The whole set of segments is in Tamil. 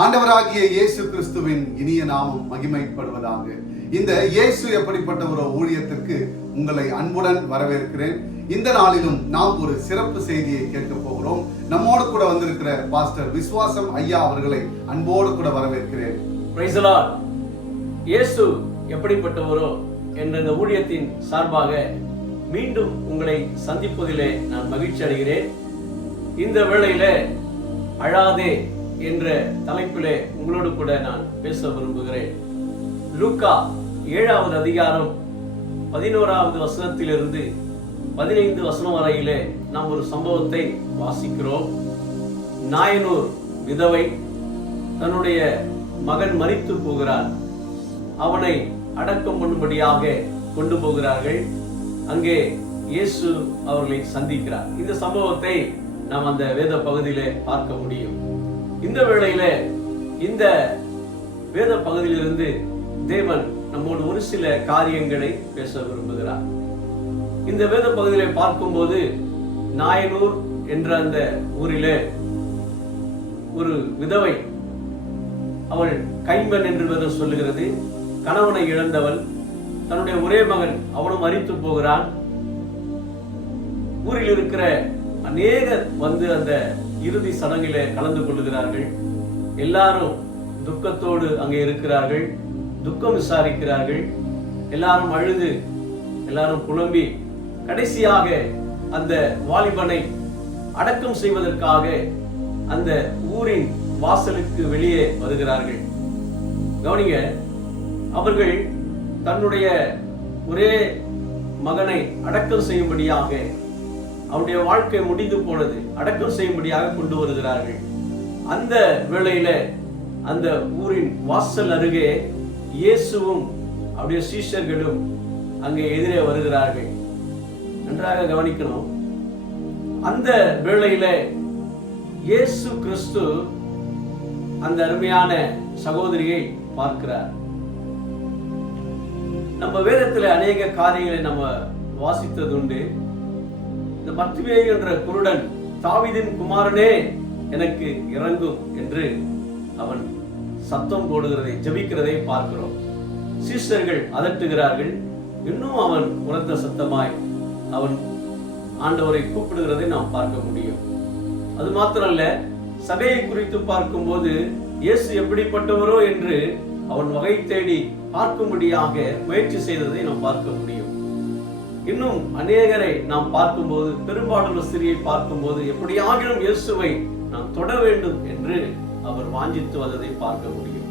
ஆண்டவராகிய இயேசு கிறிஸ்துவின் இனிய நாமம் மகிமைப்படுவதாக. இந்த இயேசு எப்படிப்பட்டவரோ ஊழியத்திற்கு உங்களை அன்புடன் வரவேற்கிறேன். இந்த நாளிலும் நாம் ஒரு சிறப்பு செய்தியை கேட்க போகிறோம். நம்மோடு கூட வந்திருக்கிற பாஸ்டர் விஸ்வாசம் ஐயா அவர்களை அன்போடு கூட வரவேற்கிறேன். இயேசு எப்படிப்பட்டவரோ என்ற இந்த ஊழியத்தின் சார்பாக மீண்டும் உங்களை சந்திப்பதிலே நான் மகிழ்ச்சி அடைகிறேன் இந்த வேளையில அழாதே என்ற தலைப்பிலே உங்களோடு கூட நான் பேச விரும்புகிறேன். லூக்கா ஏழாவது அதிகாரம் பதினோராவது வசனத்திலிருந்து பதினைந்து வசனம் வரையிலே நாம் ஒரு சம்பவத்தை வாசிக்கிறோம். நாயனூர் விதவை தன்னுடைய மகன் மறித்து போகிறான் அவனை அடக்கம் பண்ணும்படியாக கொண்டு போகிறார்கள். அங்கே இயேசு அவர்களை சந்திக்கிறார். இந்த சம்பவத்தை நாம் அந்த வேத பகுதியிலே பார்க்க முடியும். இந்த வேளையில இந்த வேத பகுதியிலிருந்து தேவன் நம்மோடு ஒரு சில காரியங்களை பேச விரும்புகிறார். இந்த வேத பகுதியில பார்க்கும்போது நாயனூர் என்ற அந்த ஊரிலே ஒரு விதவை அவள் கைம்பெண் என்று வேதம் சொல்லுகிறது. கணவனை இழந்தவள் தன்னுடைய ஒரே மகன் அவனும் மரித்து போகிறான். ஊரில் இருக்கிற அநேகர் வந்து அந்த இறுதி சடங்கிலே கலந்து கொள்கிறார்கள் எல்லாரும் துக்கத்தோடு அங்கே இருக்கிறார்கள். துக்கம் விசாரிக்கிறார்கள். எல்லாரும் அழுது எல்லாரும் புலம்பி கடைசியாக அந்த வாலிபனை அடக்கம் செய்வதற்காக அந்த ஊரின் வாசலுக்கு வெளியே வருகிறார்கள். கவனிங்க அவர்கள் தன்னுடைய ஒரே மகனை அடக்கம் செய்யும்படியாக அவருடைய வாழ்க்கை முடிந்து போனது அடக்கம் செய்யும்படியாக கொண்டு வருகிறார்கள். அந்த வேளையில அந்த ஊரின் வாசல் அருகே இயேசுவும் அவருடைய சீஷர்களும் அங்கே எதிரே வருகிறார்கள். நன்றாக கவனிக்கணும். அந்த வேளையில இயேசு கிறிஸ்து அந்த அருமையான சகோதரியை பார்க்கிறார். நம்ம வேதத்துல அநேக காரியங்களை நம்ம வாசித்ததுண்டு. இந்த மத்துவே என்ற குருடன் தாவிதின் குமாரனே எனக்கு இறங்கும் என்று அவன் சத்தம் போடுகிறதை ஜெபிக்கிறதை பார்க்கிறோம். சீஷர்கள் அதட்டுகிறார்கள். இன்னும் அவன் உரத்த சத்தமாய் அவன் ஆண்டவரை கூப்பிடுகிறதை நாம் பார்க்க முடியும். அது மாத்திரல்ல சபையை குறித்து பார்க்கும்போது இயேசு எப்படிப்பட்டவரோ என்று அவன் வகை தேடி பார்க்கும்படியாக முயற்சி செய்ததை நாம் பார்க்க முடியும். இன்னும் அநேகரை நாம் பார்க்கும்போது பெரும்பாலும் ஸ்திரியை பார்க்கும்போது எப்படியாகிலும் இயேசுவை நாம் தொட வேண்டும் என்று அவர் வாஞ்சித்து வந்ததை பார்க்க முடியும்.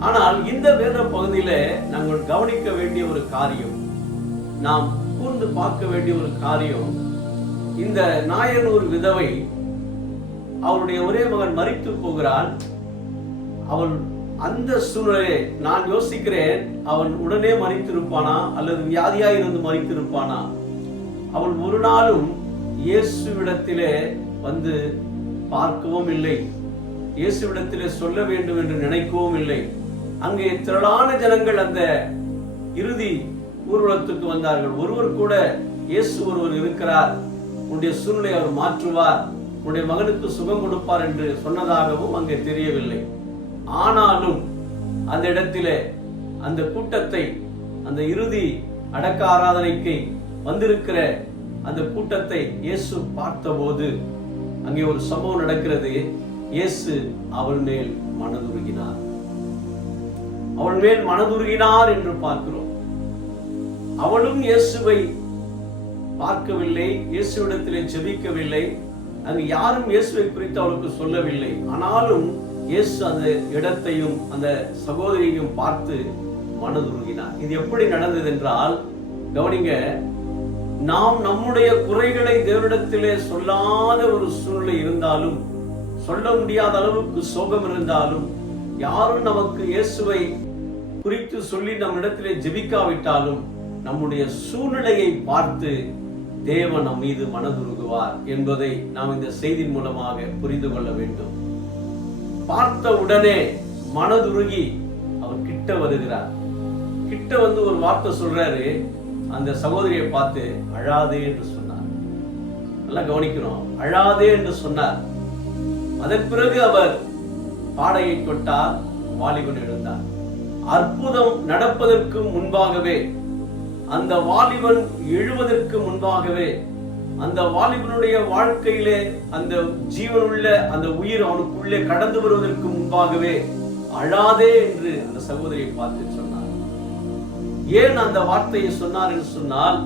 ஆனால் இந்த வேத பகுதியில நாங்கள் கவனிக்க வேண்டிய ஒரு காரியம் நாம் கூர்ந்து பார்க்க வேண்டிய ஒரு காரியம் இந்த நாயனூர் விதவை அவருடைய ஒரே மகன் மறித்து போகிறான் அவள் அந்த சூழலே நான் யோசிக்கிறேன் அவன் உடனே மறித்திருப்பானா அல்லது வியாதியாய் இருந்து மறித்திருப்பானா அவள் ஒரு நாளும் இயேசுவிடத்திலே வந்து பார்க்கவும் இல்லை. இயேசுவிடத்திலே சொல்ல வேண்டும் என்று நினைக்கவும் இல்லை. அங்கே திரளான ஜனங்கள் அந்த இறுதி ஊர்வலத்துக்கு வந்தார்கள். ஒருவர் கூட இயேசு ஒருவர் இருக்கிறார். உன்னுடைய சூழ்நிலை அவர் மாற்றுவார். உன்னுடைய மகனுக்கு சுகம் கொடுப்பார் என்று சொன்னதாகவும் அங்கே தெரியவில்லை. ஆனாலும் அந்த இடத்திலே அந்த கூட்டத்தை அந்த இறுதி அடக்க ஆராதனைக்கு வந்திருக்கிற அந்த கூட்டத்தை இயேசு பார்த்தபோது அங்கே ஒரு சம்பவம் நடக்கிறது. இயேசு அவள் மேல் மனதுருகினார். அவள் மேல் மனதுருகினார் என்று பார்க்கிறோம். அவளும் இயேசுவை பார்க்கவில்லை இயேசுவிடத்திலே ஜெபிக்கவில்லை. அங்கு யாரும் இயேசுவை குறித்து அவளுக்கு சொல்லவில்லை. ஆனாலும் இயேசு அந்த இடத்தையும் அந்த சகோதரியையும் பார்த்து மனதுருகினார். இது எப்படி நடந்தது என்றால் கவனிங்க நாம் நம்முடைய குறைகளை தேவனிடத்திலே சொல்லாத ஒரு சூழ்நிலை இருந்தாலும் சொல்ல முடியாத அளவுக்கு சோகம் இருந்தாலும் யாரும் நமக்கு இயேசுவை குறித்து சொல்லி நம்மிடத்திலே ஜெபிக்காவிட்டாலும் நம்முடைய சூழ்நிலையை பார்த்து தேவன் நம் மீது மனதுருகுவார் என்பதை நாம் இந்த செய்தி மூலமாக புரிந்து கொள்ள வேண்டும். பார்த்த உடனே மனதுருகி அவர் கிட்ட வருகிறார். கிட்ட வந்து ஒரு வார்த்தை சொல்றாரு. அந்த சகோதரியை பார்த்து அழாதே என்று சொன்னார். நல்லா கவனிக்கிறோம். அழாதே என்று சொன்னார். அதன் பிறகு அவர் பாடையை தொட்டார் வாலிபன் எழுந்தார். அற்புதம் நடப்பதற்கு முன்பாகவே அந்த வாலிபன் எழுவதற்கு முன்பாகவே அந்த வாலிபனுடைய வாழ்க்கையிலே அந்த ஜீவனுள்ள அந்த உயிர் அவனுக்குள்ளே கடந்து வருவதற்கு முன்பாகவே அழாதே என்று அந்த சகோதரியை பார்த்து சொன்னார். ஏன் அந்த வார்த்தையை சொன்னார் என்று சொன்னால்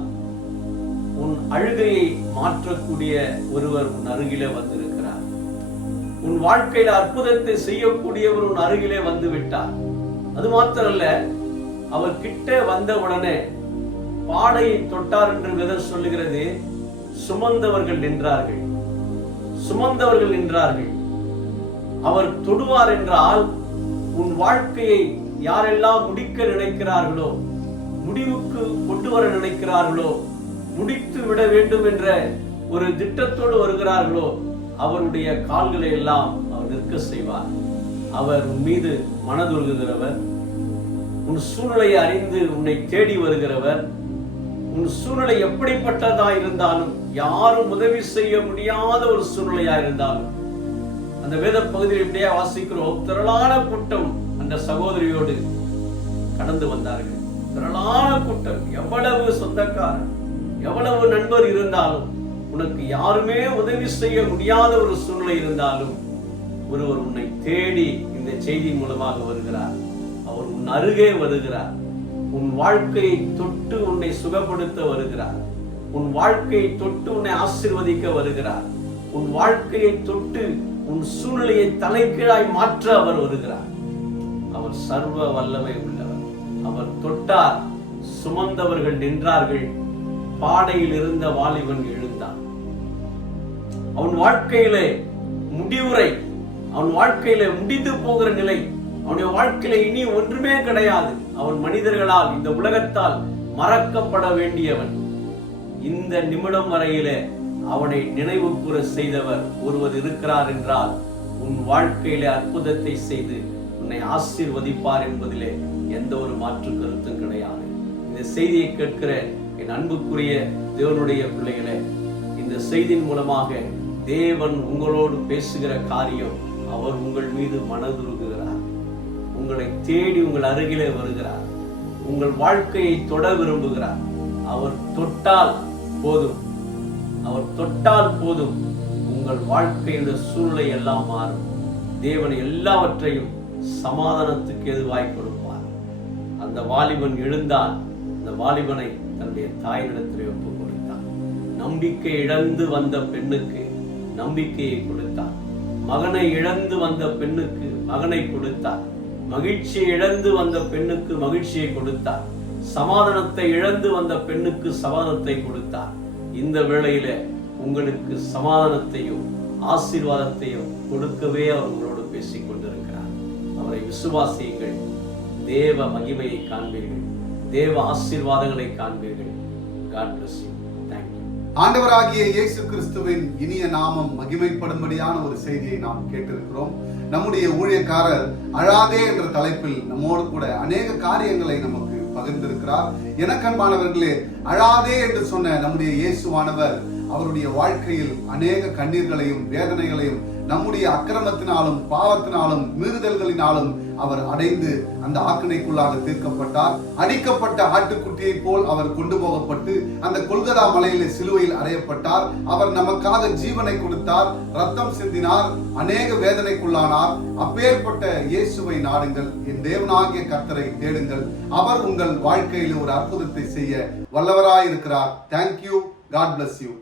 உன் அழுகையை மாற்றக்கூடிய ஒருவர் உன் அருகிலே வந்திருக்கிறார். உன் வாழ்க்கையில அற்புதத்தை செய்யக்கூடியவர் உன் அருகிலே வந்து விட்டார். அது மாத்திரல்ல அவர் கிட்ட வந்த உடனே பாடையை தொட்டார் என்று விதம் சொல்லுகிறது சுமந்தவர்கள் நின்றார்கள். சுமந்தவர்கள் நின்றார்கள். அவர் தொடுவார் என்றால் உன் வாழ்க்கையை யாரெல்லாம் முடிக்க நினைக்கிறார்களோ முடிவுக்கு கொண்டு வர நினைக்கிறார்களோ முடித்து விட வேண்டும் என்ற ஒரு திட்டத்தோடு வருகிறார்களோ அவருடைய கால்களை எல்லாம் அவர் நிற்க செய்வார். அவர் உன் மீது மனதுருகுகிறவர். உன் சூழ்நிலையை அறிந்து உன்னை தேடி வருகிறவர். உன் சூழ்நிலை எப்படிப்பட்டதா இருந்தாலும் யாரும் உதவி செய்ய முடியாத ஒரு சூழ்நிலையா இருந்தாலும் அந்த வேத பகுதியில் இப்படியே வாசிக்கிறோம் திரளான கூட்டம் அந்த சகோதரியோடு கடந்து வந்தார்கள். திரளான கூட்டம். எவ்வளவு சொந்தக்காரன் எவ்வளவு நண்பர் இருந்தாலும் உனக்கு யாருமே உதவி செய்ய முடியாத ஒரு சூழ்நிலை இருந்தாலும் ஒருவர் உன்னை தேடி இந்த செய்தி மூலமாக வருகிறார். அவர் உன் அருகே வருகிறார். உன் வாழ்க்கையை தொட்டு உன்னை சுகப்படுத்த வருகிறார். உன் வாழ்க்கையை தொட்டு உன்னை ஆசிர்வதிக்க வருகிறார். உன் வாழ்க்கையை தொட்டு உன் சூழ்நிலையை தலைகீழாய் மாற்ற அவர் வருகிறார். அவர் சர்வ வல்லமை உள்ளவர். அவர் தொட்டார் சுமந்தவர்கள் நின்றார்கள் பாடையில் இருந்த வாலிபன் எழுந்தான். அவன் வாழ்க்கையிலே முடிவுரை அவன் வாழ்க்கையில முடிந்து போகிற நிலை அவனுடைய வாழ்க்கையில இனி ஒன்றுமே கிடையாது. அவன் மனிதர்களால் இந்த உலகத்தால் மறக்கப்பட வேண்டியவன். இந்த நிமிடம் வரையிலே அவனை நினைவு கூற செய்தவர் ஒருவர் இருக்கிறார் என்றால் உன் வாழ்க்கையிலே அற்புதத்தை செய்து உன்னை ஆசீர்வதிப்பார் என்பதிலே எந்த ஒரு மாற்று கருத்தும் கிடையாது. இந்த செய்தியை கேட்கிற என் அன்புக்குரிய தேவனுடைய பிள்ளைகளே இந்த செய்தியின் மூலமாக தேவன் உங்களோடு பேசுகிற காரியம் அவர் உங்கள் மீது மனதுருகுகிறார். உங்களை தேடி உங்கள் அருகிலே வருகிறார். உங்கள் வாழ்க்கையை தொட விரும்புகிறார். அவர் தொட்டால் போதும். அவர் தொட்டால் போதும். உங்கள் வாழ்க்கையோட சூழ்நிலை எல்லாம் மாறும். தேவன் எல்லாவற்றையும் சமாதானத்துக்கு எதுவாய் கொடுப்பார். அந்த வாலிபன் எழுந்தால் அந்த வாலிபனை தன்னுடைய தாயினிடத்திலே ஒப்பு கொடுத்தான். நம்பிக்கை இழந்து வந்த பெண்ணுக்கு நம்பிக்கையை கொடுத்தார் மகனை இழந்து வந்த பெண்ணுக்கு மகனை கொடுத்தார் மகிழ்ச்சியை இழந்து வந்த பெண்ணுக்கு மகிழ்ச்சியை கொடுத்தார் சமாதானத்தை இழந்து வந்த பெண்ணுக்கு சமாதானத்தை கொடுத்தார். இந்த வேளையில உங்களுக்கு சமாதானத்தையும் ஆசீர்வாதத்தையும் கொடுக்கவே அவர் உங்களோடு பேசிக் கொண்டிருக்கிறார். அவரை விசுவாசியுங்கள். தேவ மகிமையை காண்பீர்கள். தேவ ஆசீர்வாதங்களை காண்பீர்கள். காட் பிளஸ் யூ ஆண்டவராகிய இயேசு கிறிஸ்துவின் இனிய நாமம் மகிமைப்படும்படியான ஒரு செய்தியை நாம் கேட்டிருக்கிறோம். நம்முடைய ஊழியக்காரர் அழாதே என்ற தலைப்பில் நம்மோடு கூட அநேக காரியங்களை நமக்கு பகிர்ந்திருக்கிறார். எனக்கன்பானவர்களே அழாதே என்று சொன்ன நம்முடைய இயேசுவானவர் அவருடைய வாழ்க்கையில் அநேக கண்ணீர்களையும் வேதனைகளையும் நம்முடைய அக்கிரமத்தினாலும் பாவத்தினாலும் மீறுதல்களினாலும் அவர் அடைந்து அந்த ஆக்கினைக்குள்ளாக தீர்க்கப்பட்டார். அடிக்கப்பட்ட ஆட்டுக்குட்டியை போல் அவர் கொண்டு போகப்பட்டு அந்த கொல்கதா மலையில சிலுவையில் அறையப்பட்டார். அவர் நமக்காக ஜீவனை கொடுத்தார் ரத்தம் சிந்தினார் அநேக வேதனைக்குள்ளானார். அப்பேற்பட்ட இயேசுவை நாடுங்கள் என் தேவனாகிய கர்த்தரை தேடுங்கள். அவர் உங்கள் வாழ்க்கையில் ஒரு அற்புதத்தை செய்ய வல்லவராயிருக்கிறார். Thank you God bless you